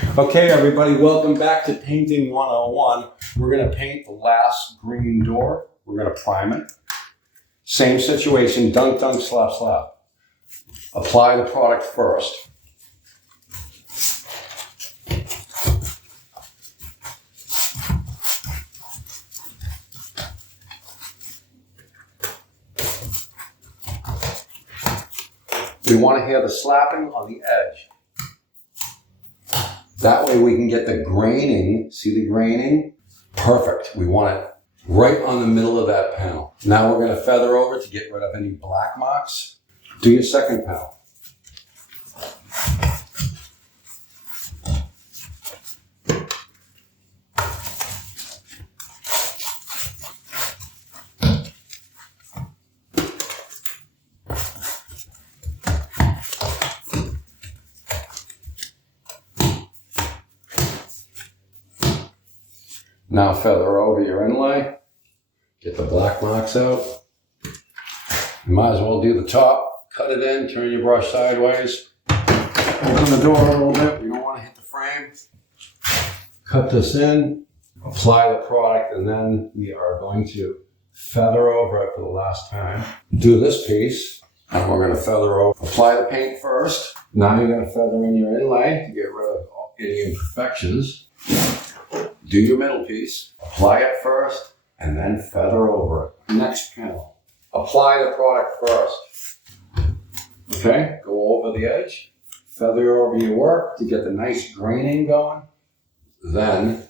Okay, everybody, welcome back to Painting 101. We're going to paint the last green door. We're going to prime it. Same situation, dunk, dunk, slap, slap. Apply the product first. We want to hear the slapping on the edge. That way we can get the graining. See the graining? Perfect. We want it right on the middle of that panel. Now we're going to feather over to get rid of any black marks. Do your second panel. Now feather over your inlay, get the black marks out. You might as well do the top, cut it in, turn your brush sideways. Open the door a little bit, you don't want to hit the frame. Cut this in, apply the product, and then we are going to feather over it for the last time. Do this piece, and we're going to feather over. Apply the paint first. Now you're going to feather in your inlay to get rid of any imperfections. Do your middle piece, apply it first, and then feather over it. Next panel, apply the product first. Okay, go over the edge, feather over your work to get the nice graining going. Then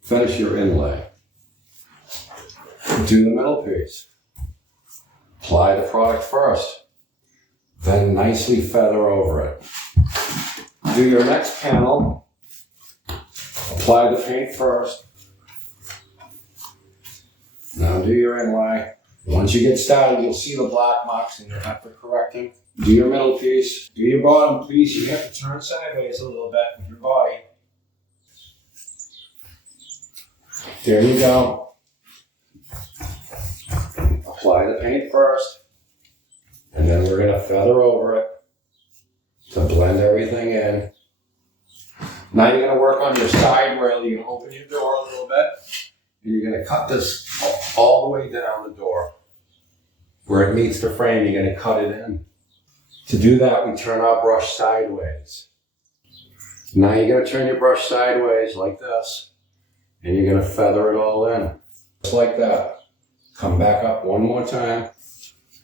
finish your inlay. Do the middle piece. Apply the product first, then nicely feather over it. Do your next panel. Apply the paint first. Now do your inlay. Once you get started, you'll see the black marks and you'll have to correct them. Do your middle piece. Do your bottom piece. You have to turn sideways a little bit with your body. There you go. Apply the paint first. And then we're going to feather over it to blend everything in. Now you're going to work on your side rail. You're going to open your door a little bit. And you're going to cut this all the way down the door. Where it meets the frame, you're going to cut it in. To do that, we turn our brush sideways. Now you're going to turn your brush sideways like this. And you're going to feather it all in. Just like that. Come back up one more time.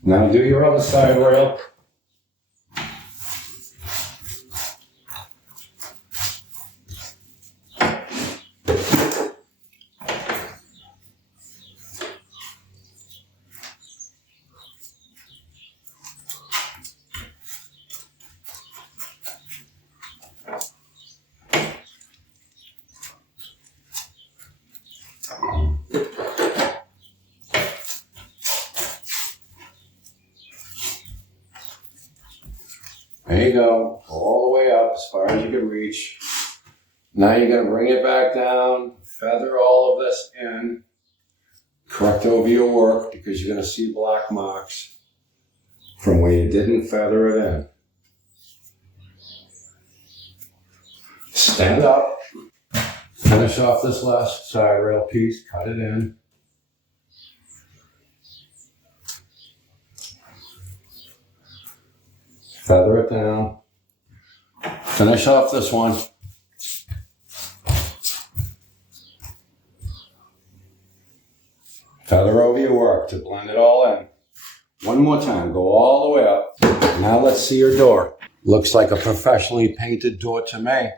Now do your other side rail. There you go, all the way up as far as you can reach. Now you're going to bring it back down, feather all of this in, correct over your work because you're going to see black marks from where you didn't feather it in. Stand up, finish off this last side rail piece, cut it in. Feather it down. Finish off this one. Feather over your work to blend it all in. One more time, go all the way up. Now let's see your door. Looks like a professionally painted door to me.